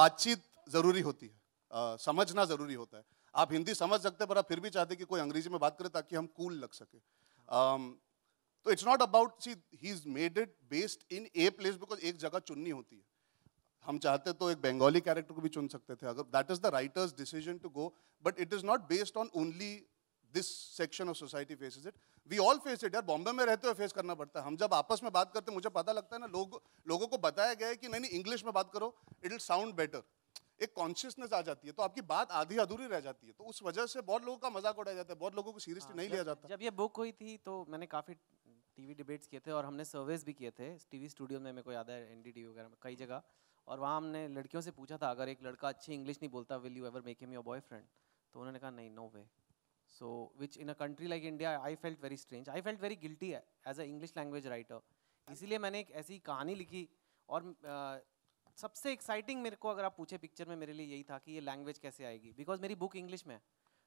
बातचीत जरूरी होती है, समझना जरूरी होता है। आप हिंदी समझ सकते हैं पर आप फिर भी चाहते हैं कि कोई अंग्रेजी में बात करे ताकि हम कूल लग सके। तो it's not about, see he is made it based in a place, because एक जगह चुननी होती है। हम चाहते तो एक बंगाली कैरेक्टर को भी चुन सकते थे, अगर that is the writer's decision to go, but it is not based on only this section of society faces it, we all face it. यार बॉम्बे में रहते हुए फेस करना पड़ता है। हम जब आपस में बात करते हैं, मुझे पता लगता है ना, लोगों को बताया गया है कि नहीं इंग्लिश में बात करो, इट विल साउंड बेटर। एक कॉन्शियसनेस आ जाती है तो आपकी बात आधी अधूरी रह जाती है, तो उस वजह से बहुत लोगों का मजाक उड़ाया जाता है, बहुत लोगों को सीरियसली नहीं लिया जाता। जब ये बुक हुई थी तो मैंने काफ़ी टीवी डिबेट्स किए थे और हमने सर्वेस भी किए थे टीवी स्टूडियो में, मेरे को याद है एनडीटीवी वगैरह में कई जगह। और वहाँ हमने लड़कियों से पूछा था, अगर एक लड़का अच्छी इंग्लिश नहीं बोलता, will you ever make him your boyfriend? तो उन्होंने कहा नहीं, no way. So which in a country like India I felt very strange, I felt very guilty as a English language writer. इसीलिए मैंने एक ऐसी कहानी लिखी। और सबसे एक्साइटिंग मेरे को अगर आप पूछे पिक्चर में, मेरे लिए यही था कि ये लैंग्वेज कैसे आएगी, बिकॉज मेरी बुक इंग्लिश में है,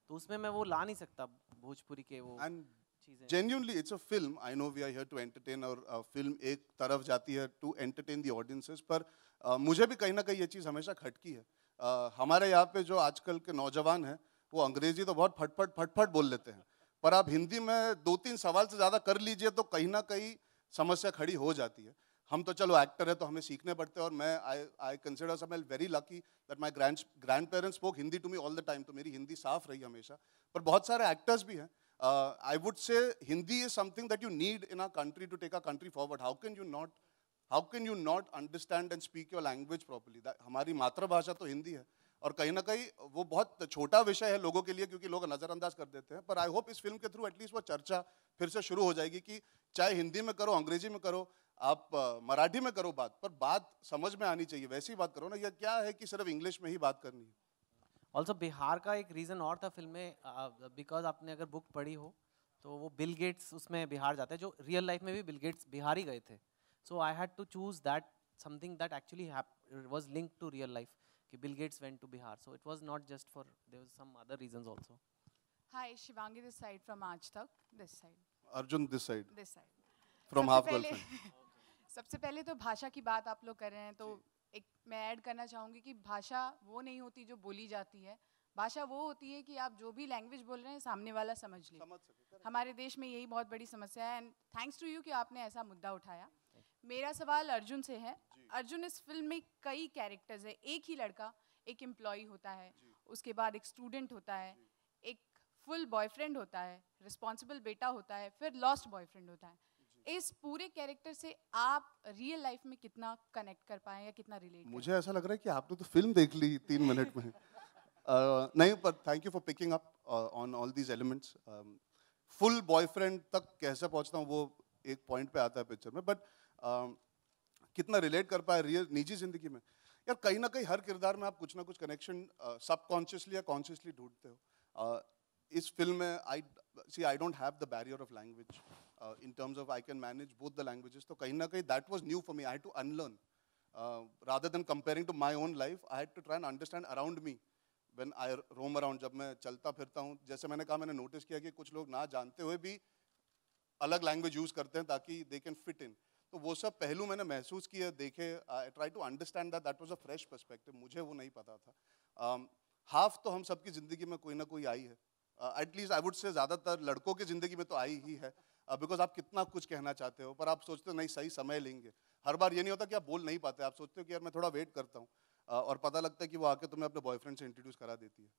तो उसमें मैं वो ला नहीं सकता भोजपुरी के वो चीज़ें। Genuinely, it's a film. I know we are here to entertain, और film एक तरफ जाती है to entertain the audiences, पर मुझे भी कहीं ना कहीं ये चीज़ हमेशा खटकी है। हमारे यहाँ पे जो आजकल के नौजवान हैं, वो अंग्रेजी तो बहुत फटफट बोल लेते हैं, पर आप हिंदी में 2-3 सवाल से ज़्यादा कर लीजिए तो कहीं ना कहीं समस्या खड़ी हो जाती है। हम तो चलो एक्टर है तो हमें सीखने पड़ते हैं, और मैं आई कंसिडर समझ very lucky that my grandparents spoke Hindi to me all the time, तो मेरी हिंदी साफ रही हमेशा। पर बहुत सारे एक्टर्स भी हैं। I would say Hindi is something that you need in our country to take our country forward. How can you not understand and speak your language properly? हमारी मातृभाषा तो हिंदी है, और कहीं ना कहीं वो बहुत छोटा विषय है लोगों के लिए, क्योंकि लोग नज़रअंदाज कर देते हैं। पर आई होप इस फिल्म के थ्रू एटलीस्ट वो चर्चा फिर से शुरू हो जाएगी कि चाहे हिंदी में करो, अंग्रेजी में करो, आप मराठी में करो बात, पर बात समझ में आनी चाहिए, वैसी बात करो ना। यह क्या है कि सिर्फ इंग्लिश में ही बात करनी है। ऑल्सो बिहार का एक रीज़न और था फिल्म में, बिकॉज आपने अगर बुक पढ़ी हो तो वो बिल गेट्स उसमें बिहार जाता है, जो रियल लाइफ में भी बिल गेट्स बिहार ही गए थे। So I had to choose that something that actually was linked to real life, कि Bill Gates went to Bihar. So it was not just for, there was some other reasons also. Hi, Shivangi this side from Aaj Tak, this side. Arjun this side from सबसे हाफ पहले girlfriend. सबसे पहले तो भाषा की बात आप लोग कर रहे हैं, तो एक मैं ऐड करना चाहूँगी कि भाषा वो नहीं होती जो बोली जाती है। भाषा वो होती है कि आप जो भी लैंग्वेज बोल रहे हैं सामने वाला समझ ले। हमारे देश में यही बहुत बड़ी समस्या है, एंड थैंक्स टू यू कि आपने ऐसा मुद्दा उठाया। मेरा सवाल अर्जुन से है। अर्जुन, इस फिल्म में कई कैरेक्टर्स है, एक ही लड़का, एक एम्प्लॉय होता है, उसके बाद एक स्टूडेंट होता है, एक फुल बॉयफ्रेंड होता है, रिस्पॉन्सिबल बेटा होता है, फिर लॉस्ट बॉयफ्रेंड होता है। इस पूरे कैरेक्टर से आप रियल लाइफ में कितना कनेक्ट कर पाए या कितना रिलेट? मुझे ऐसा लग रहा है कि आपने तो फिल्म देख ली 3 मिनट में। नहीं, पर thank you for picking up on all these elements. Full boyfriend तक कैसे पहुंचता हूँ वो एक पॉइंट पे आता है पिक्चर में, बट कितना रिलेट कर पाए रियल निजी जिंदगी में। यार कहीं ना कहीं हर किरदार में आप कुछ ना कुछ कनेक्शन सबकॉन्शियसली या कॉन्शियसली ढूंढते हो। इस फिल्म में I don't have the barrier of language in terms of I can manage both the languages, तो कहीं ना कहीं that was new for me. I had to unlearn, rather than comparing to my own life, I had to try and understand around me when I roam around. जब मैं चलता फिरता हूँ, जैसे मैंने कहा, मैंने नोटिस किया कि कुछ लोग ना जानते हुए भी अलग लैंग्वेज यूज करते हैं ताकि they can fit in, तो वो सब पहलू मैंने महसूस किए, देखे। I try to understand that was a fresh perspective, मुझे वो नहीं पता था। हाफ तो हम सबकी जिंदगी में कोई ना कोई आई है, एटलीस्ट आई वुड से ज़्यादातर लड़कों की जिंदगी में तो आई ही है, बिकॉज आप कितना कुछ कहना चाहते हो पर आप सोचते हो नहीं सही समय लेंगे। हर बार ये नहीं होता कि आप बोल नहीं पाते, आप सोचते हो कि यार मैं थोड़ा वेट करता हूँ, और पता लगता है कि वो आके तुम्हें अपने बॉयफ्रेंड से इंट्रोड्यूस करा देती है।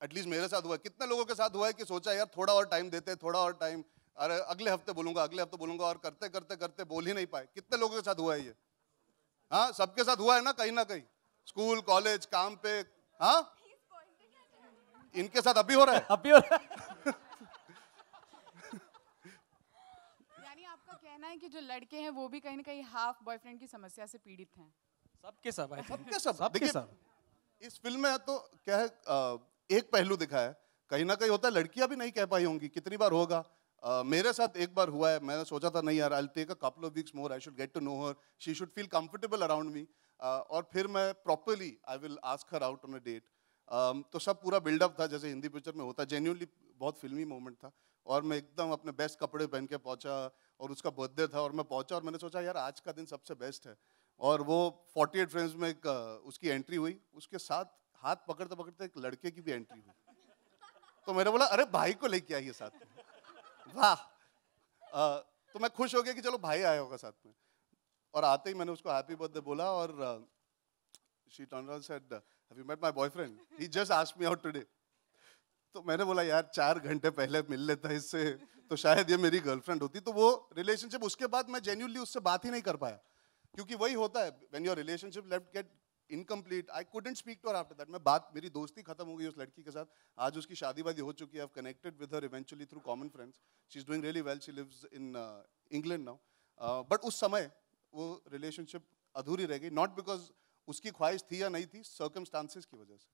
एटलीस्ट मेरे साथ हुआ है, कितने लोगों के साथ हुआ है कि सोचा यार थोड़ा और टाइम देते, थोड़ा और टाइम, अरे अगले हफ्ते बोलूंगा, अगले हफ्ते बोलूंगा, और करते करते करते बोल ही नहीं पाए। कितने लोगों के साथ हुआ है ये? हाँ, सबके साथ हुआ है ना, कहीं ना कहीं, स्कूल कॉलेज काम पे। हाँ, इनके साथ अभी हो रहा है, अभी हो रहा है। यानी आपका कहना है कि जो लड़के हैं वो भी कहीं ना कहीं हाफ बॉयफ्रेंड की समस्या से पीड़ित हैं? सबके सब, सबके सब। देखिए इस फिल्म में तो क्या है, एक पहलू दिखा है, कहीं ना कहीं होता है लड़कियां भी नहीं कह पाई होंगी, कितनी बार होगा। मेरे साथ एक बार हुआ है, मैंने सोचा था नहीं यार, I will take a couple of weeks more, I should get to know her, she should feel comfortable around me, और फिर मैं properly I will ask her out on a date. तो सब पूरा बिल्डअप था जैसे हिंदी पिक्चर में होता है, जेन्युइनली बहुत फिल्मी मोमेंट था, और मैं एकदम अपने बेस्ट कपड़े पहन के पहुंचा, और उसका बर्थडे था, और मैं पहुंचा और मैंने सोचा यार आज का दिन सबसे बेस्ट है। और वो 48 फ्रेम्स में एक उसकी एंट्री हुई, उसके साथ हाथ पकड़ते पकड़ते एक लड़के की भी एंट्री हुई। तो मैंने बोला अरे भाई को लेके आइए साथ में, वाह। तो मैं खुश हो गया कि चलो भाई आया होगा साथ में, और आते ही मैंने उसको हैप्पी बर्थडे बोला, और she turned around said have you met my boyfriend, he just asked me out today. तो मैंने बोला यार 4 घंटे पहले मिल लेता इससे तो शायद ये मेरी गर्लफ्रेंड होती। तो वो रिलेशनशिप उसके बाद मैं जेन्युइनली उससे बात ही नहीं कर पाया, क्योंकि वही होता है when your relationship left get incomplete, I couldn't speak to her after that. मैं बात, मेरी दोस्ती खत्म हो गई उस लड़की के साथ। आज उसकी शादी वादी हो चुकी है, I have connected with her eventually through common friends, she is doing really well, she lives in England now. But उस समय वो रिलेशनशिप अधूरी रह गई, नॉट बिकॉज उसकी ख्वाहिश थी या नहीं थी, सर्कमस्टांसेस की वजह से।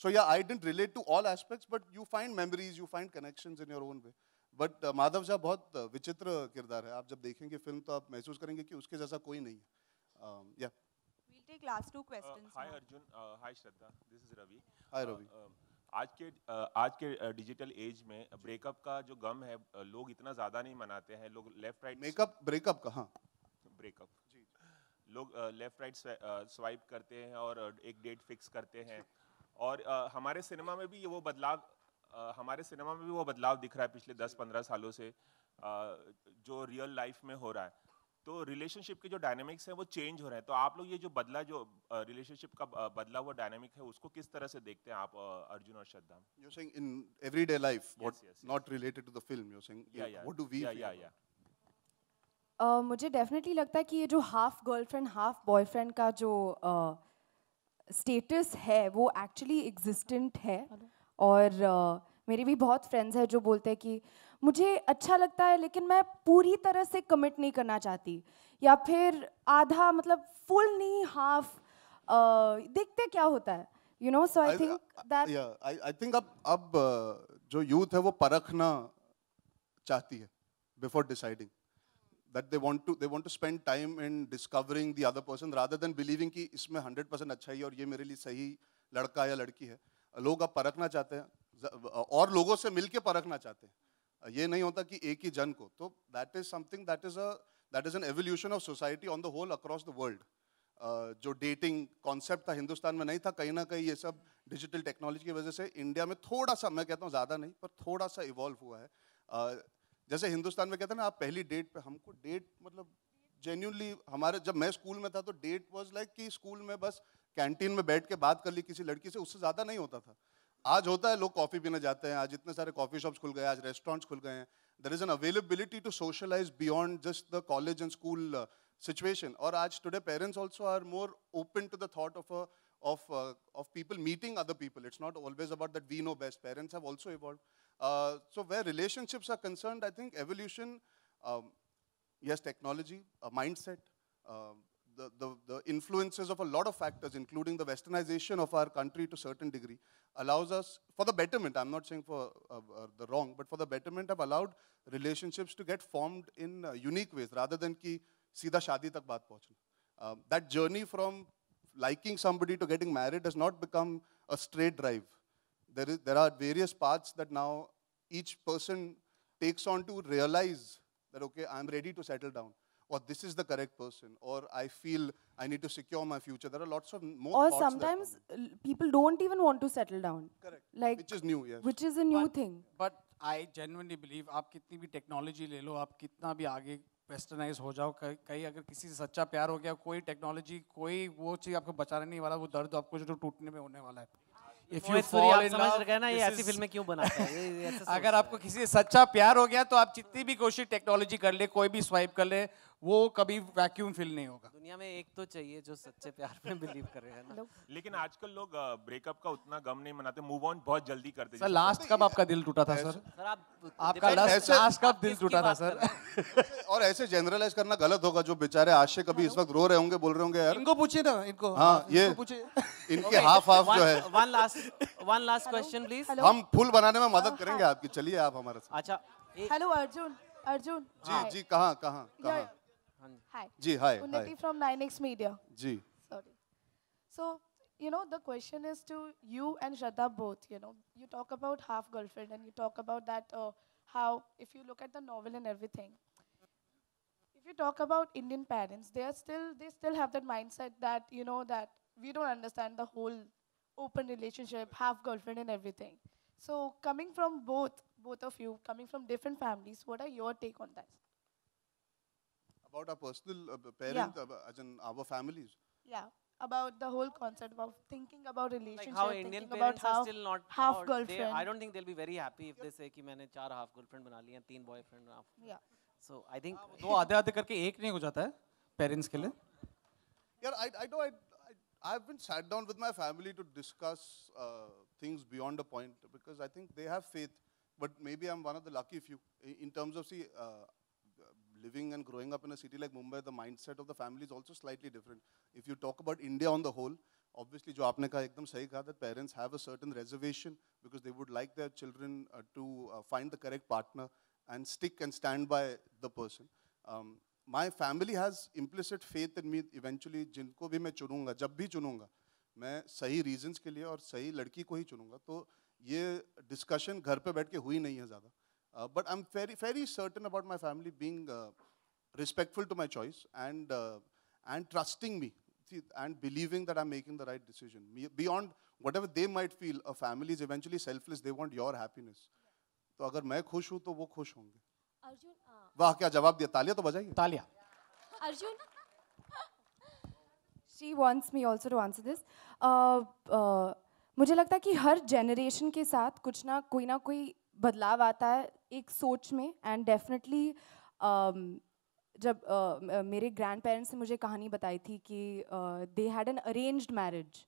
So yeah, I didn't relate to all aspects, but you find memories, you find connections in your own way. But Madhav Jha बहुत विचित्र किरदार है। आप जब देखेंगे फिल्म तो आप महसूस करेंगे कि उसके जैसा कोई नहीं है। Yeah. We'll take last 2 questions. Hi now. Arjun, hi Shraddha, this is Ravi. Hi Ravi. आज के डिजिटल एज में ब्रेकअप का जो गम है लोग इतना ज़्यादा नहीं मनाते हैं। लोग लेफ्ट राइट मेकअप ब्रेकअप का, हाँ ब्रेकअप, लोग लेफ्ट राइट स्वाइप करते हैं और एक डेट फिक्स करते हैं। और हमारे सिनेमा में भी वो बदलाव दिख रहा है पिछले 10-15 सालों से, जो रियल लाइफ में हो रहा है। तो रिलेशनशिप के जो डायनामिक्स हैं वो चेंज हो रहे हैं। तो आप लोग ये जो रिलेशनशिप का बदला हुआ डायनामिक है उसको किस तरह से देखते हैं आप, अर्जुन और श्रद्धा? You're saying in everyday life, what yes. not related to the film, you're saying what do we feel about it? मुझे डेफिनेटली लगता है कि ये जो हाफ गर्लफ्रेंड हाफ बॉयफ्रेंड का जो स्टेटस है वो एक्चुअली एग्जिस्टेंट है। और मेरे भी बहुत फ्रेंड्स हैं जो बोलते हैं कि मुझे अच्छा लगता है लेकिन मैं पूरी तरह से कमिट नहीं करना चाहती, या फिर आधा, मतलब फुल नहीं, हाफ, देखते क्या होता है, you know. So I think that I think अब जो यूथ है वो परखना चाहती है before deciding, that they want to spend time in discovering the other person rather than believing कि इसमें 100% अच्छा ही है और ये मेरे लिए सही लड़का या लड़की है। लोग अब परखना चाहते हैं और लोगों से मिलके परखना चाहते हैं, ये नहीं होता कि एक ही जन को। तो that is something that is an evolution of society on the whole across the world. जो डेटिंग कॉन्सेप्ट था हिंदुस्तान में नहीं था, कहीं ना कहीं ये सब डिजिटल टेक्नोलॉजी की वजह से इंडिया में थोड़ा सा, मैं कहता हूँ ज़्यादा नहीं पर थोड़ा सा इवॉल्व हुआ है। जैसे हिंदुस्तान में कहते हैं ना, आप पहली डेट पे, हमको डेट मतलब जेन्युइनली हमारे, जब मैं स्कूल में था तो डेट वाज लाइक कि स्कूल में बस कैंटीन में बैठ के बात कर ली किसी लड़की से, उससे ज़्यादा नहीं होता था। आज होता है, लोग कॉफ़ी पीने जाते हैं, आज इतने सारे कॉफ़ी शॉप्स खुल गए, आज रेस्टोरेंट्स खुल गए हैं। There is an availability to socialise beyond just the college and school situation. और आज today parents also are more open to the thought of people meeting other people. It's not always about that we know best. Parents have also evolved. So where relationships are concerned, I think evolution, yes, technology, mindset, the influences of a lot of factors, including the westernization of our country to a certain degree, allows us, for the betterment, I'm not saying for the wrong, but for the betterment, have allowed relationships to get formed in unique ways, rather than कि सीधा शादी तक बात पहुंचना. That journey from liking somebody to getting married has not become a straight drive. There are various paths that now each person takes on to realize that, okay, I'm ready to settle down, or this is the correct person, or I feel I need to secure my future. There are lots of more or thoughts sometimes that come in. people don't even want to settle down. Correct. Like, Which is new, yes. which is a new thing. But I genuinely believe आप कितनी भी technology ले लो, आप कितना भी आगे westernise हो जाओ, कहीं अगर किसी से सच्चा प्यार हो गया, कोई टेक्नोलॉजी, कोई वो चीज़ आपको बचाने नहीं वाला, वो दर्द आपको जो टूटने में होने वाला है। If you fall in love, समझ रहे हैं ना, ये ऐसी फिल्में क्यों बनाते हैं, ये ऐसा अगर आपको किसी से सच्चा प्यार हो गया तो आप जितनी भी कोशिश टेक्नोलॉजी कर ले, कोई भी स्वाइप कर ले, वो कभी वैक्यूम फिल नहीं होगा। दुनिया में एक तो चाहिए जो सच्चे प्यार में बिलीव करे, है ना। लेकिन आजकल लोग ब्रेकअप का उतना गम नहीं मनाते, मूव ऑन बहुत जल्दी करते हैं। सर लास्ट कब आपका दिल टूटा था सर? सर आपका लास्ट कब दिल टूटा था सर? और ऐसे जनरलाइज करना गलत होगा। जो बेचारे आशिक कभी इस वक्त रो रहे होंगे, बोल रहे होंगे यार, इनको पूछिए ना, इनको। हाँ, ये पूछिए, इनके हाफ जो है। one last question please. हम फुल बनाने में मदद करेंगे आपकी, चलिए आप हमारे साथ। अच्छा, हेलो अर्जुन। जी जी, कहाँ Hi. Ji, hi Unnati from 9X Media. Ji. Sorry. So, you know, the question is to you and Shraddha both. You know, you talk about half girlfriend and you talk about that how, if you look at the novel and everything, if if you talk about Indian parents, they still have that mindset that that we don't understand the whole open relationship, half girlfriend and everything. So coming from both of you, coming from different families, what are your take on that? About our personal parents, as in our families. Yeah, about the whole concept of thinking about Like relationship, how Indian thinking about parents are how still not half how girlfriend. I don't think they'll be very happy if they say कि मैंने 4 half girlfriend बना ली हैं 3 boyfriend half. Yeah. So I think दो आधे आधे करके एक नहीं हो जाता है पेरेंट्स के लिए? Yeah, I know. I've been sat down with my family to discuss things beyond a point because I think they have faith, but maybe I'm one of the lucky few in terms of living and growing up in a city like Mumbai. The mindset of the family is also slightly different. If you talk about India on the whole, obviously, जो आपने कहा एकदम सही कहा that parents have a certain reservation because they would like their children to find the correct partner and stick and stand by the person. My family has implicit faith in me. Eventually, जिनको भी मैं चुनूंगा, जब भी चुनूंगा, मैं सही reasons के लिए और सही लड़की को ही चुनूंगा. तो ये discussion घर पे बैठ के हुई नहीं है ज़्यादा. But I'm very certain about my family being respectful to my choice and trusting me and believing that I'm making the right decision. Beyond whatever they might feel, a family is eventually selfless. They want your happiness. तो अगर मैं खुश हूँ तो वो खुश होंगे. अर्जुन वाह क्या जवाब दिया. तालियां तो बजाइए. तालियां. Arjun She wants me also to answer this. मुझे लगता है कि हर जनरेशन के साथ कुछ ना कोई बदलाव आता है एक सोच में एंड डेफिनेटली जब मेरे ग्रैंड पेरेंट्स ने मुझे कहानी बताई थी कि they had an arranged marriage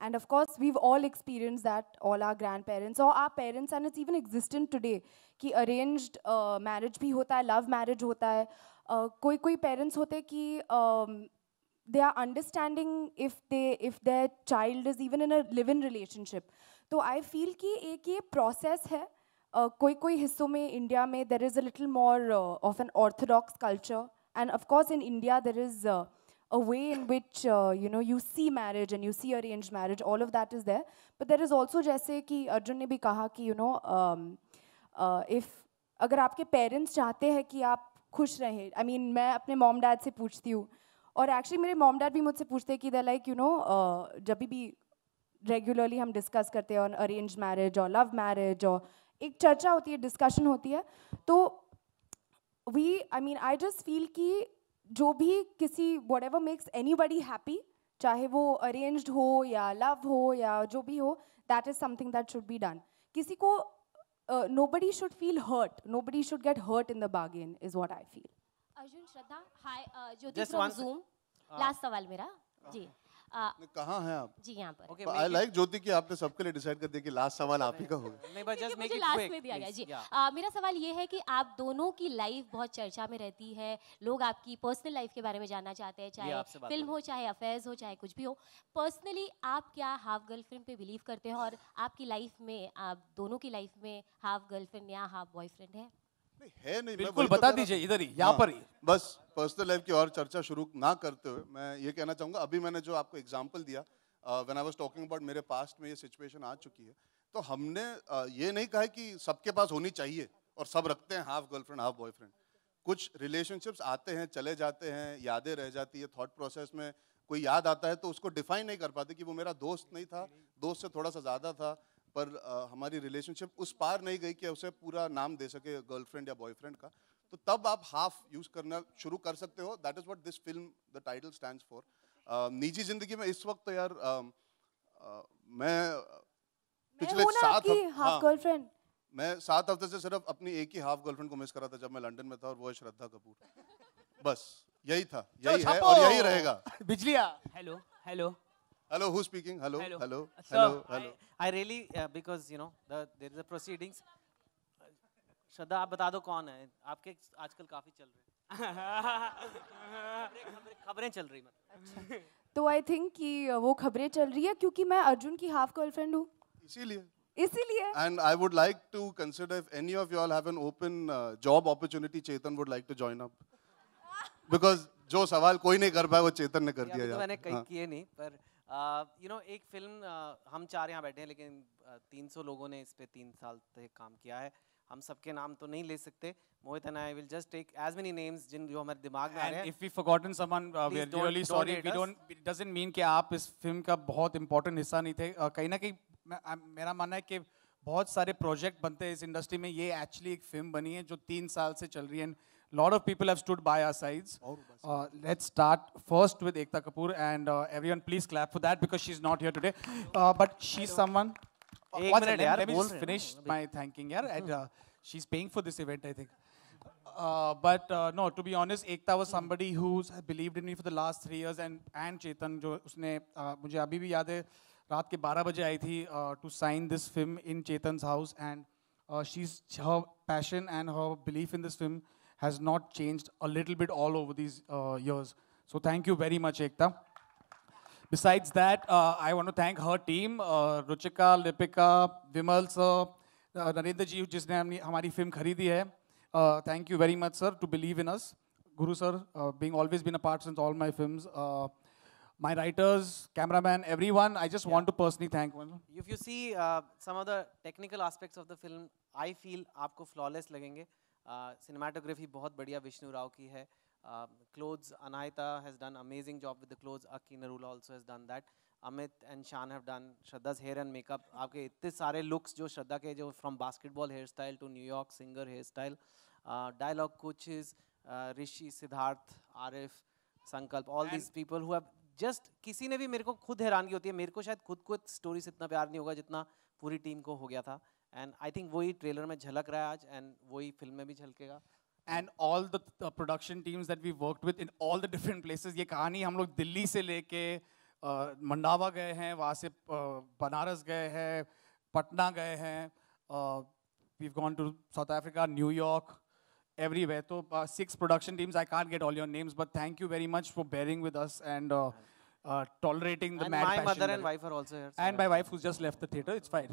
and of course we all experience that all our grandparents और our parents and it's even existent today कि अरेंज्ड मैरिज भी होता है, लव मैरिज होता है. कोई पेरेंट्स होते कि they are understanding if their child is even in a live-in relationship. तो I feel कि एक ये process है. कोई हिस्सों में इंडिया में there is a little more of an orthodox culture, and of course in India there is a way in which you see marriage and you see arranged marriage. All of that is there, but there is also जैसे कि अर्जुन ने भी कहा कि if अगर आपके parents चाहते हैं कि आप खुश रहें, I mean मैं अपने mom dad से पूछती हूँ और एक्चुअली मेरे मॉम डैड भी मुझसे पूछते हैं कि दे लाइक जब भी रेगुलरली हम डिस्कस करते हैं ऑन अरेंज मैरिज और लव मैरिज और एक चर्चा होती है, डिस्कशन होती है. तो आई जस्ट फील कि जो भी किसी व्हाटएवर मेक्स एनीबॉडी हैप्पी, चाहे वो अरेंज्ड हो या लव हो या जो भी हो, that is something that should be done. किसी को nobody should feel hurt, nobody should get hurt in the bargain is what I feel. Arjun Shraddha hi Jyoti from zoom. Last सवाल मेरा जी. कहाँ हैं आप? जी यहाँ पर. Okay, I like ज्योति कि आपने सबके लिए डिसाइड कर दिया कि लास्ट सवाल आप ही का होगा. नहीं but just make मुझे it लास्ट quick. में दिया गया please. जी. Yeah. मेरा सवाल ये है कि आप दोनों की लाइफ बहुत चर्चा में रहती है, लोग आपकी पर्सनल लाइफ के बारे में जानना चाहते हैं, चाहे आपसे बात फिल्म करें. हो, चाहे अफेयर्स हो, चाहे कुछ भी हो. पर्सनली आप क्या हाफ गर्लफ्रेंड पे बिलीव करते हैं और आपकी लाइफ में, आप दोनों की लाइफ में हाफ गर्लफ्रेंड या हाफ बॉयफ्रेंड है? है नहीं. बिल्कुल बता दीजिए इधर ही, यहाँ पर ही. बस पर्सनल लाइफ की और चर्चा शुरू ना करते हुए मैं ये कहना चाहूँगा, अभी मैंने जो आपको एग्जांपल दिया, when I was talking about मेरे पास्ट में ये सिचुएशन आ चुकी है, तो हमने ये नहीं कहा कि सबके पास होनी चाहिए और सब रखते हैं हाफ गर्लफ्रेंड हाफ बॉयफ्रेंड. कुछ रिलेशनशिप्स आते हैं, चले जाते हैं, यादें रह जाती है. थॉट प्रोसेस में कोई याद आता है तो उसको डिफाइन नहीं कर पाते कि वो मेरा दोस्त नहीं था, दोस्त से थोड़ा सा ज़्यादा था, पर हमारी रिलेशनशिप उस पार नहीं गई कि उसे पूरा नाम दे सके गर्लफ्रेंड या बॉयफ्रेंड का. तो तब आप हाफ यूज़ करना शुरू कर सकते हो. That is what this film the title stands for. निजी जिंदगी में इस वक्त तो यार मैं पिछले 7 हाफ गर्लफ्रेंड मैं 7 हफ्ते से सिर्फ अपनी एक ही हाफ गर्लफ्रेंड को मिस कर रहा था जब मैं लंदन में था, और वो है श्रद्धा कपूर. बस यही था, यही है और यही रहेगा. बिजलिया. Hello, hello. Hello, who's speaking? Hello, Hello. hello, So, hello, hello. I really because there is a proceedings. श्रद्धा आप बता दो कौन है, आपके आजकल काफी चल रहे हैं. खबरें चल रही मतलब. तो आई थिंक कि वो खबरें चल रही है क्योंकि मैं अर्जुन की हाफ गर्लफ्रेंड हूँ, इसीलिए. And I would like to consider if any of you all have an open job opportunity, Chetan would like to join up. Because जो सवाल कोई नहीं कर पाया वो चेतन ने कर दिया. तो मैंने कहीं किए नहीं, पर एक फिल्म हम 4 यहाँ बैठे हैं लेकिन 300 लोगों ने इस पे 3 साल तक काम किया है. हम सबके नाम तो नहीं ले सकते. Mohit and I will just take as many names जिन जो हमारे दिमाग में आ रहे And हैं. if we forgotten someone, we Please are don't- really don't sorry. hate We us. don't. It doesn't mean कि आप इस फिल्म का बहुत important हिस्सा नहीं थे. कहीं ना कहीं मेरा मानना है कि बहुत सारे प्रोजेक्ट बनते हैं इस इंडस्ट्री में. ये एक्चुअली एक फिल्म बनी है जो 3 साल से चल रही है. Lot of people have stood by our sides. Let's start first with Ekta Kapoor, and everyone please clap for that because she's not here today. But she's someone. एक One मिनट second, यार, let me बोल just रहे हैं finish ना, my thanking, यार. And she's paying for this event, I think. But no, to be honest, Ekta was somebody who's believed in me for the last 3 years, and Chetan, जो उसने मुझे अभी भी याद है रात के 12 बजे आई थी to sign this film in Chetan's house, and her passion and her belief in this film has not changed a little bit all over these years. So thank you very much, Ekta. Besides that, I want to thank her team, Ruchika, Lipika, Vimal sir, Narendra ji, जिसने हमारी film खरीदी है. Thank you very much, sir, to believe in us. Guru sir, being always been a part since all my films. My writers, cameraman, everyone, I just want to personally thank one. If you see some of the technical aspects of the film, I feel आपको flawless लगेंगे. Cinematography बहुत बढ़िया विष्णु राव की है. Clothes, Anahita has done amazing job with the clothes. Aki Narula also has done that. Amit and Shan have done Shraddha's hair and makeup. आपके इतने सारे looks जो श्रद्धा के जो from basketball hairstyle to New York singer hairstyle, dialogue coaches, Rishi, Siddharth, Arif, Sankalp, all these people who have just किसी ने भी मेरे को खुद हैरानगी होती है. मेरे को शायद खुद को स्टोरी से इतना प्यार नहीं होगा जितना पूरी टीम को हो गया था. And I think वही ट्रेलर में झलक रहा है आज, and वही फिल्म में भी झलकेगा. And all the production teams that we've worked with in all the different places. ये कहानी हम लोग दिल्ली से लेके मंडावा गए हैं, वहाँ से बनारस गए हैं, पटना गए हैं. We've gone to South Africa, New York, everywhere. So 6 production teams. I can't get all your names, but thank you very much for bearing with us and tolerating the And mad my passion. mother that and wife are also here. and my wife who's just left the theater. It's fine.